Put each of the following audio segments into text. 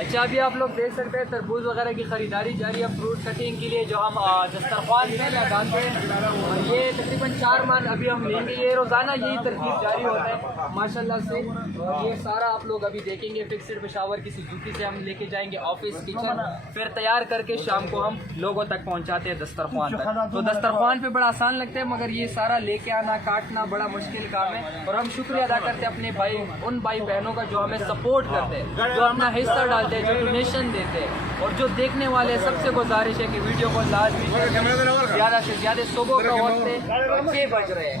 अच्छा, अभी आप लोग देख सकते हैं तरबूज वगैरह की ख़रीदारी जारी है फ्रूट कटिंग के लिए, जो हम दस्तरखान में लगाते हैं। ये तकरीबन 4 मन अभी हम लेंगे। ये रोज़ाना यही तरकीब जारी होता है माशाल्लाह से। और ये सारा आप लोग अभी देखेंगे। फिक्सड पेशावर की सुजुकी से हम लेके जाएंगे ऑफिस किचन, फिर तैयार करके शाम को हम लोगों तक पहुँचाते हैं दस्तरखान तक। तो दस्तरखान पे बड़ा आसान लगता है, मगर ये सारा लेके आना काटना बड़ा मुश्किल काम है। और हम शुक्रिया अदा करते हैं अपने भाई, उन भाई बहनों का जो हमें सपोर्ट करते हैं, जो अपना हिस्सा डालते हैं, जो डोनेशन देते हैं। और जो देखने वाले सबसे गुजारिश है कि वीडियो को लाजमी ज़्यादा से ज़्यादा। सुबह का वक्त 6 बज रहे हैं।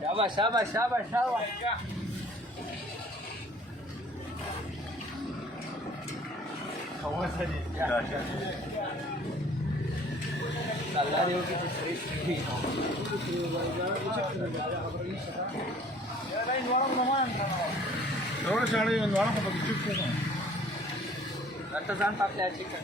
शाबाश शाबाश शाबाश शाबाश। ahora se hará en Guadalajara para que chupe no Artesano pakai chicken.